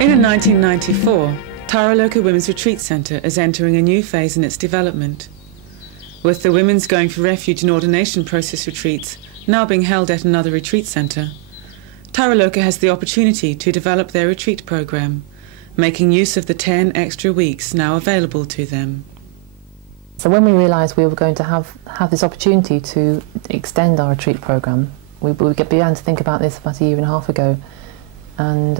In 1994, Taraloka Women's Retreat Centre is entering a new phase in its development. With the Women's Going for Refuge and Ordination Process retreats now being held at another retreat centre, Taraloka has the opportunity to develop their retreat programme, making use of the 10 extra weeks now available to them. So when we realised we were going to have this opportunity to extend our retreat programme, we began to think about this about a year and a half ago, and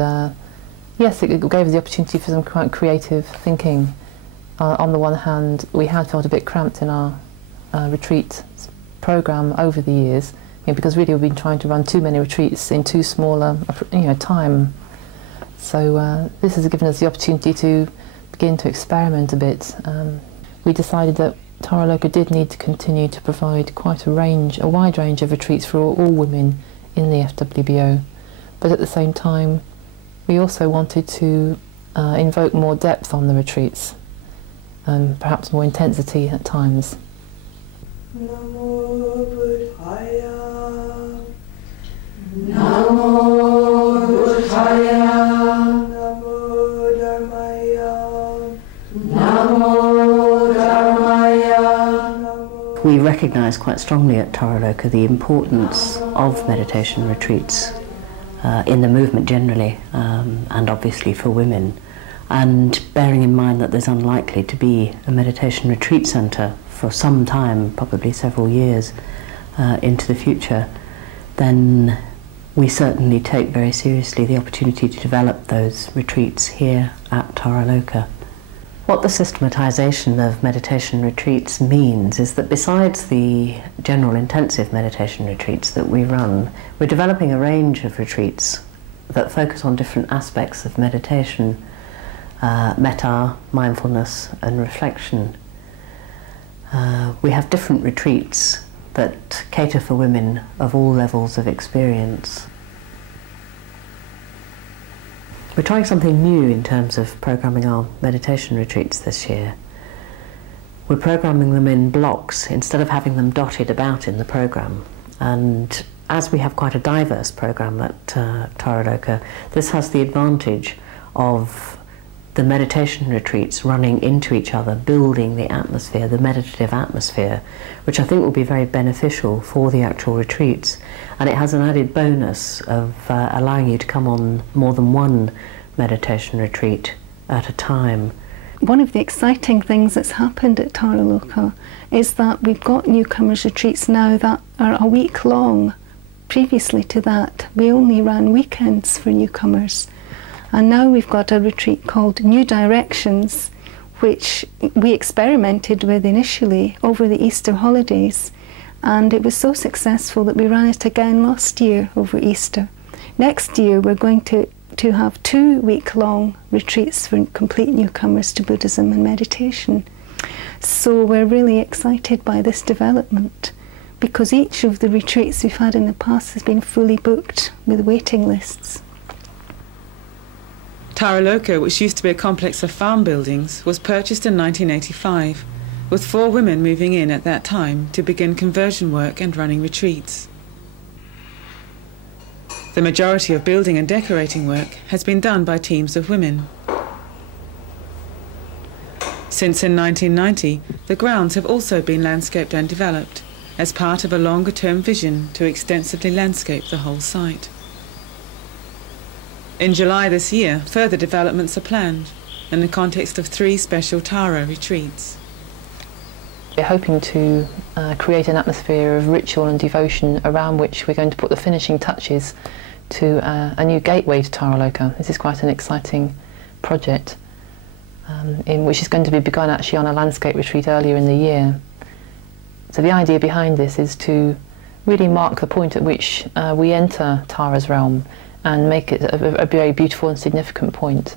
yes, it gave us the opportunity for some quite creative thinking. On the one hand, we had felt a bit cramped in our retreat programme over the years, because really we've been trying to run too many retreats in too small a time. So this has given us the opportunity to begin to experiment a bit. We decided that Taraloka did need to continue to provide quite a wide range of retreats for all women in the FWBO, but at the same time we also wanted to invoke more depth on the retreats, and perhaps more intensity at times. Namo Buddhaya, Namo Buddhaya, Namo Dharmaya, Namo Dharmaya. We recognise quite strongly at Taraloka the importance of meditation retreats in the movement generally, and obviously for women, and bearing in mind that there's unlikely to be a meditation retreat centre for some time, probably several years into the future, then we certainly take very seriously the opportunity to develop those retreats here at Taraloka. What the systematisation of meditation retreats means is that besides the general intensive meditation retreats that we run, we're developing a range of retreats that focus on different aspects of meditation, metta, mindfulness and reflection. We have different retreats that cater for women of all levels of experience. We're trying something new in terms of programming our meditation retreats this year. We're programming them in blocks instead of having them dotted about in the program. And as we have quite a diverse program at Taraloka, this has the advantage of the meditation retreats running into each other, building the atmosphere, the meditative atmosphere, which I think will be very beneficial for the actual retreats. And it has an added bonus of allowing you to come on more than one meditation retreat at a time. One of the exciting things that's happened at Taraloka is that we've got newcomers retreats now that are a week long. Previously to that, we only ran weekends for newcomers. And now we've got a retreat called New Directions, which we experimented with initially over the Easter holidays. And it was so successful that we ran it again last year over Easter. Next year we're going to have 2 week-long retreats for complete newcomers to Buddhism and meditation. So we're really excited by this development, because each of the retreats we've had in the past has been fully booked with waiting lists. Taraloka, which used to be a complex of farm buildings, was purchased in 1985, with 4 women moving in at that time to begin conversion work and running retreats. The majority of building and decorating work has been done by teams of women. Since in 1990, the grounds have also been landscaped and developed as part of a longer-term vision to extensively landscape the whole site. In July this year, further developments are planned in the context of 3 special Tara retreats. We're hoping to create an atmosphere of ritual and devotion around which we're going to put the finishing touches to a new gateway to Taraloka. This is quite an exciting project, which is going to be begun actually on a landscape retreat earlier in the year. So the idea behind this is to really mark the point at which we enter Tara's realm and make it a very beautiful and significant point.